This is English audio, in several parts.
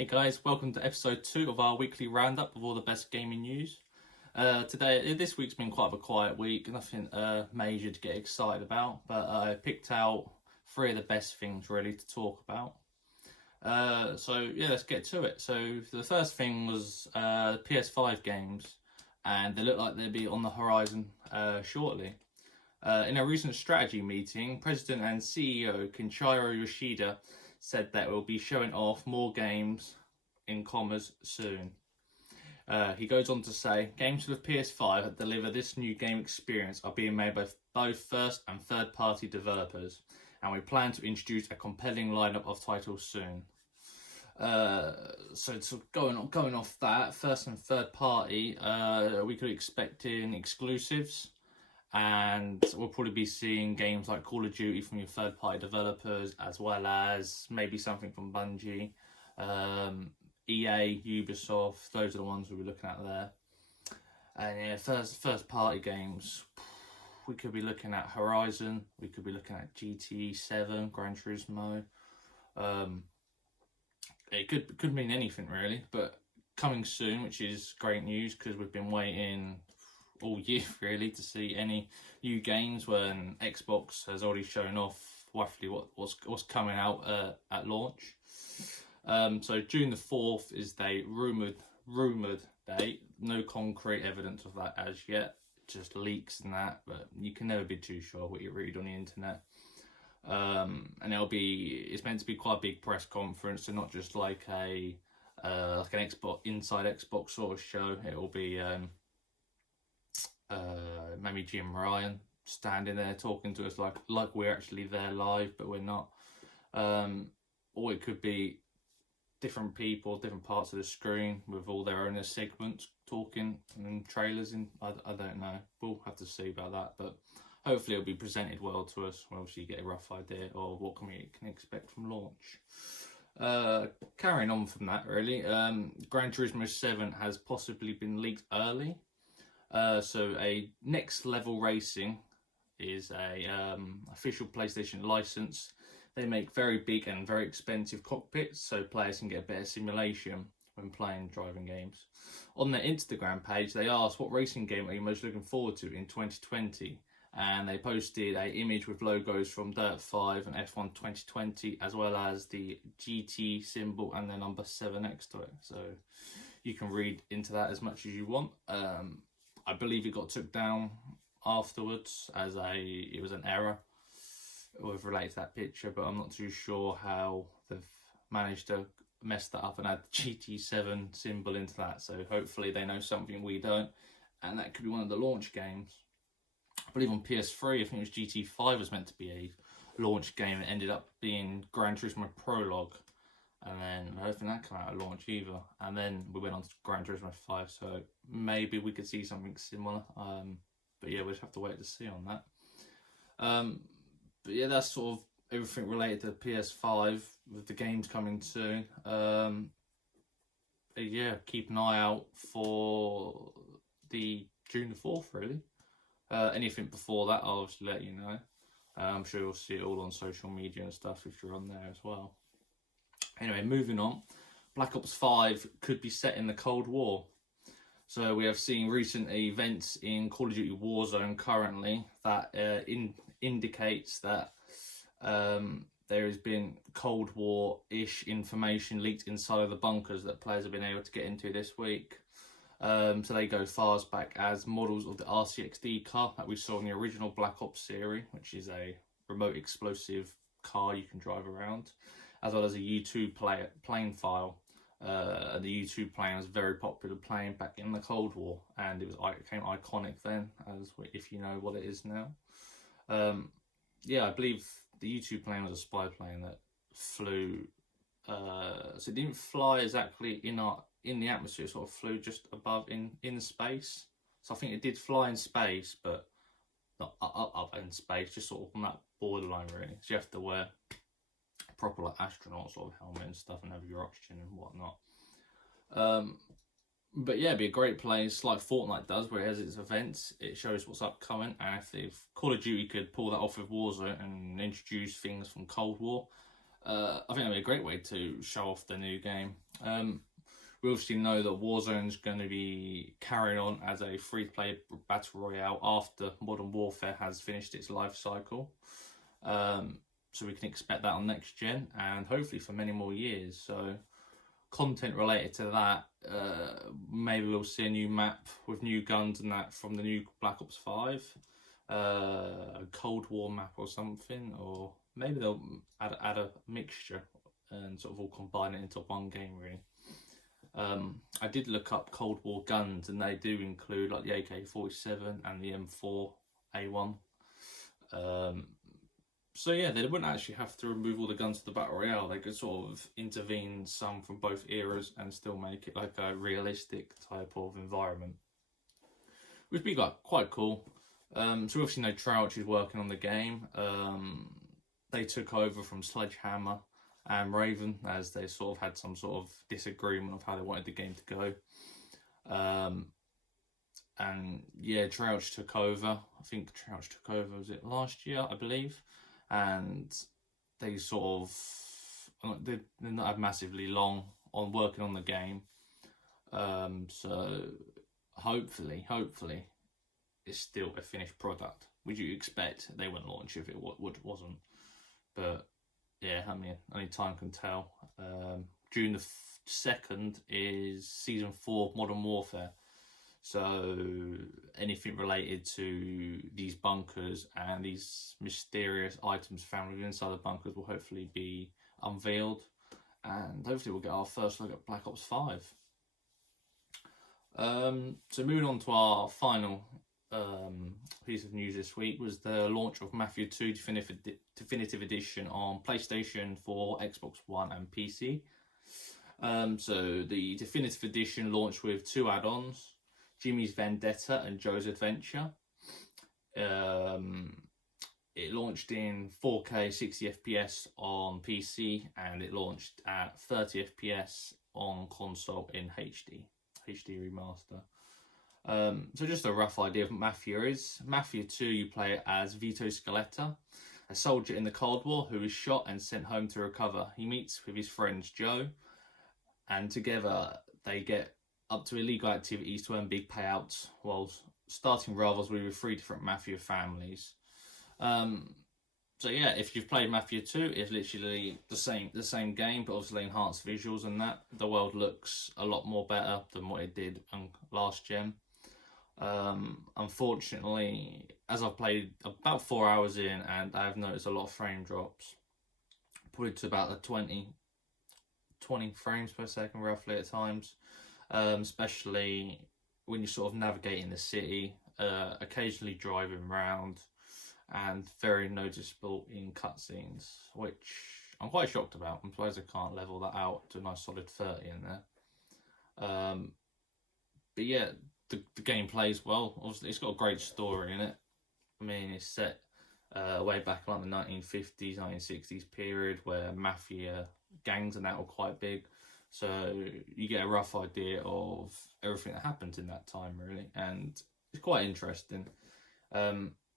Hey guys, welcome to episode 2 of our weekly roundup of all the best gaming news. This week's been quite a quiet week, nothing major to get excited about, but I picked out 3 of the best things really to talk about. Let's get to it. So the first thing was Ps5 Games, and they look like they'll be on the horizon shortly. In a recent strategy meeting, President and CEO Kenichiro Yoshida said that we'll be showing off more games in commas soon. He goes on to say, games for the PS5 that deliver this new game experience are being made by both first and third party developers, and we plan to introduce a compelling lineup of titles soon. Going off that, first and third party, we could expect in exclusives, and we'll probably be seeing games like Call of Duty from your third-party developers, as well as maybe something from Bungie, EA, Ubisoft. Those are the ones we'll be looking at there. And yeah, first-party games, we could be looking at Horizon. We could be looking at GTA 7, Gran Turismo. It could mean anything really, but coming soon, which is great news because we've been waiting all year really to see any new games when Xbox has already shown off roughly what's coming out at launch. So June the 4th is the rumoured date. No concrete evidence of that as yet, just leaks and that, but you can never be too sure what you read on the internet. And it's meant to be quite a big press conference, so not just like an Xbox inside Xbox sort of show. It will be maybe Jim Ryan standing there talking to us like we're actually there live, but we're not. Or it could be different people, different parts of the screen with all their own segments talking and trailers in. I don't know. We'll have to see about that, but hopefully it'll be presented well to us. We'll obviously get a rough idea of what we can expect from launch. Carrying on from that, really, Gran Turismo 7 has possibly been leaked early. So a Next Level Racing is a official PlayStation license. They make very big and very expensive cockpits, so players can get a better simulation when playing driving games. On their Instagram page, they asked, what racing game are you most looking forward to in 2020? And they posted an image with logos from Dirt 5 and F1 2020, as well as the GT symbol and the number 7 next to it. So you can read into that as much as you want. I believe it got took down afterwards as it was an error with related to that picture, but I'm not too sure how they've managed to mess that up and add the GT7 symbol into that. So hopefully they know something we don't, and that could be one of the launch games. I believe on PS3, I think it was GT5 was meant to be a launch game. It ended up being Gran Turismo Prologue. And then I don't think that came out at launch either. And then we went on to Gran Turismo 5, so maybe we could see something similar. But yeah, we'll just have to wait to see on that. But yeah, that's sort of everything related to PS5 with the games coming soon. Yeah, keep an eye out for the June the 4th, really. Anything before that, I'll obviously let you know. I'm sure you'll see it all on social media and stuff if you're on there as well. Anyway, moving on, Black Ops 5 could be set in the Cold War. So we have seen recent events in Call of Duty Warzone currently that indicates that there has been Cold War-ish information leaked inside of the bunkers that players have been able to get into this week. So they go far as back as models of the RCXD car that we saw in the original Black Ops series, which is a remote explosive car you can drive around, as well as a U2 plane file. The U2 plane was a very popular plane back in the Cold War, and it became iconic then, as if you know what it is now. I believe the U2 plane was a spy plane that flew. So it didn't fly exactly in the atmosphere; it sort of flew just above in space. So I think it did fly in space, but not up in space, just sort of on that borderline really. So you have to wear proper like astronaut sort of helmet and stuff and have your oxygen and whatnot. But yeah, it'd be a great place like Fortnite does, where it has its events, it shows what's upcoming, and if Call of Duty could pull that off with Warzone and introduce things from Cold War, I think that'd be a great way to show off the new game. We obviously know that Warzone's going to be carrying on as a free-to-play battle royale after Modern Warfare has finished its life cycle. So we can expect that on next gen, and hopefully for many more years. So content related to that, maybe we'll see a new map with new guns and that from the new Black Ops 5, a Cold War map or something, or maybe they'll add a mixture and sort of all combine it into one game, really. I did look up Cold War guns, and they do include like the AK-47 and the M4A1. So yeah, they wouldn't actually have to remove all the guns to the Battle Royale. They could sort of intervene some from both eras and still make it like a realistic type of environment, which would be quite cool. So we obviously know Trouch is working on the game. They took over from Sledgehammer and Raven, as they sort of had some sort of disagreement of how they wanted the game to go. And yeah, Trouch took over. I think Trouch took over, was it last year, I believe? And they sort of, they're not massively long on working on the game. So hopefully, it's still a finished product. Would you expect they wouldn't launch if it wasn't? But yeah, I mean, only time can tell. June the 2nd is Season 4 Modern Warfare. So anything related to these bunkers and these mysterious items found within inside the bunkers will hopefully be unveiled. And hopefully we'll get our first look at Black Ops 5. So moving on to our final piece of news this week was the launch of Mafia 2 Definitive Edition on PlayStation 4, Xbox One and PC. So the Definitive Edition launched with 2 add-ons, Jimmy's Vendetta and Joe's Adventure. It launched in 4K 60 FPS on PC, and it launched at 30 FPS on console in HD remaster. So just a rough idea of what Mafia is. Mafia 2, you play as Vito Scaletta, a soldier in the Cold War who is shot and sent home to recover. He meets with his friends Joe, and together they get up to illegal activities to earn big payouts while starting rivalry with 3 different Mafia families. So yeah, if you've played Mafia 2, it's literally the same game, but obviously enhanced visuals and that. The world looks a lot more better than what it did on last gen. Unfortunately, as I've played about 4 hours in, and I've noticed a lot of frame drops, probably to about the 20 frames per second roughly at times. Especially when you're sort of navigating the city, occasionally driving around, and very noticeable in cutscenes, which I'm quite shocked about. I'm surprised I can't level that out to a nice solid 30 in there. But yeah, the game plays well. Obviously, it's got a great story in it. I mean, it's set way back like the 1950s, 1960s period where mafia gangs and that were quite big. So you get a rough idea of everything that happened in that time, really, and it's quite interesting.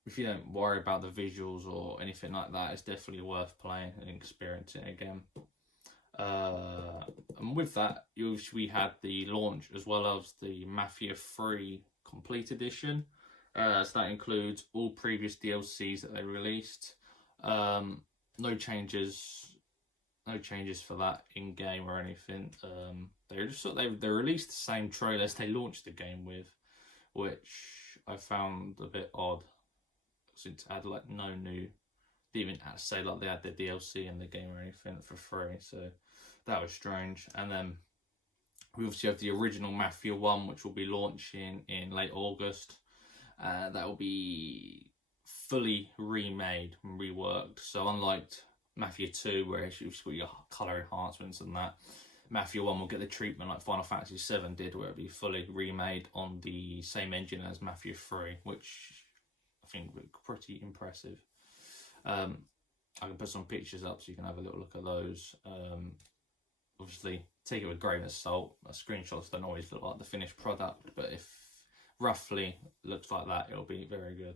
If you don't worry about the visuals or anything like that, it's definitely worth playing and experiencing it again. And with that, we had the launch as well as the Mafia 3 Complete Edition. So that includes all previous DLCs that they released. No changes for that in game or anything. They released the same trailers they launched the game with, which I found a bit odd, since it had like no new. They didn't even say like they had the DLC in the game or anything for free, so that was strange. And then we obviously have the original Mafia 1, which will be launching in late August. That will be fully remade and reworked. So unlike Mafia 2, where you've got your colour enhancements and that, Mafia 1 will get the treatment like Final Fantasy 7 did, where it'll be fully remade on the same engine as Mafia 3, which I think would be pretty impressive. I can put some pictures up so you can have a little look at those. Obviously, take it with a grain of salt. Screenshots don't always look like the finished product, but if roughly looks like that, it'll be very good.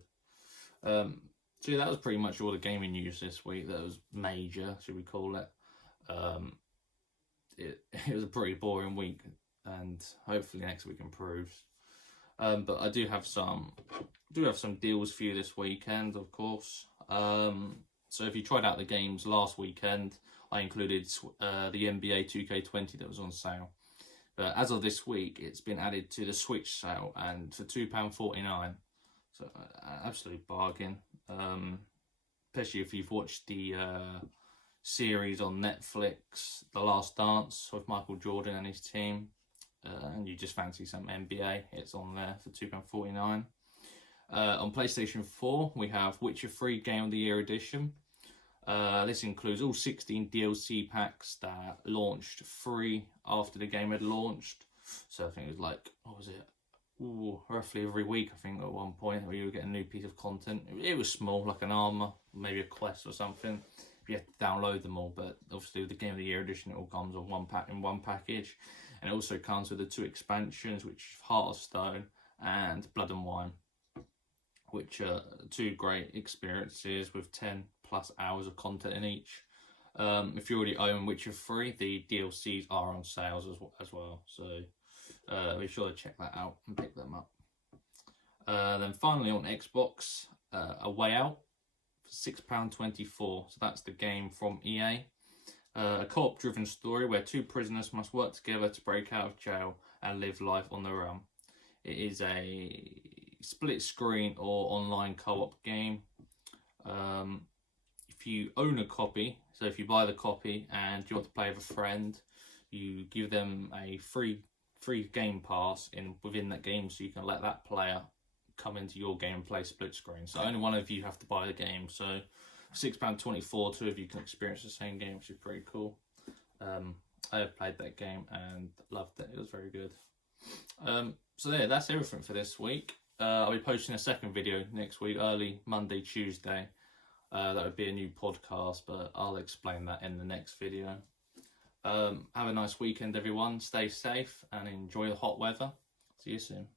So yeah, that was pretty much all the gaming news this week that was major, should we call it. it was a pretty boring week, and hopefully next week improves. But I do have some deals for you this weekend, of course. So if you tried out the games last weekend, I included the NBA 2K20 that was on sale. But as of this week, it's been added to the Switch sale, and for £2.49. So absolute bargain. Especially if you've watched the series on Netflix, The Last Dance, with Michael Jordan and his team, and you just fancy some NBA, it's on there for £2.49. On PlayStation 4, we have Witcher 3 Game of the Year Edition. This includes all 16 DLC packs that launched free after the game had launched. So I think it was like, what was it? Ooh, roughly every week, I think, at one point, where you would get a new piece of content. It was small, like an armor, maybe a quest or something. You have to download them all, but obviously with the Game of the Year Edition, it all comes on one package. And it also comes with the 2 expansions, which is Heart of Stone and Blood and Wine, which are 2 great experiences with 10+ hours of content in each. If you already own Witcher 3, the DLCs are on sales as well, so be sure to check that out and pick them up. Then finally on Xbox, A Way Out for £6.24. So that's the game from EA. A co-op driven story where 2 prisoners must work together to break out of jail and live life on their own. It is a split screen or online co-op game. If you own a copy, so if you buy the copy and you want to play with a friend, you give them a free game pass within that game, so you can let that player come into your game and play split screen. So only one of you have to buy the game. So £6.24, 2 of you can experience the same game, which is pretty cool. I have played that game and loved it. It was very good. So yeah, that's everything for this week. I'll be posting a second video next week, early Monday, Tuesday. That would be a new podcast, but I'll explain that in the next video. Have a nice weekend, everyone. Stay safe and enjoy the hot weather. See you soon.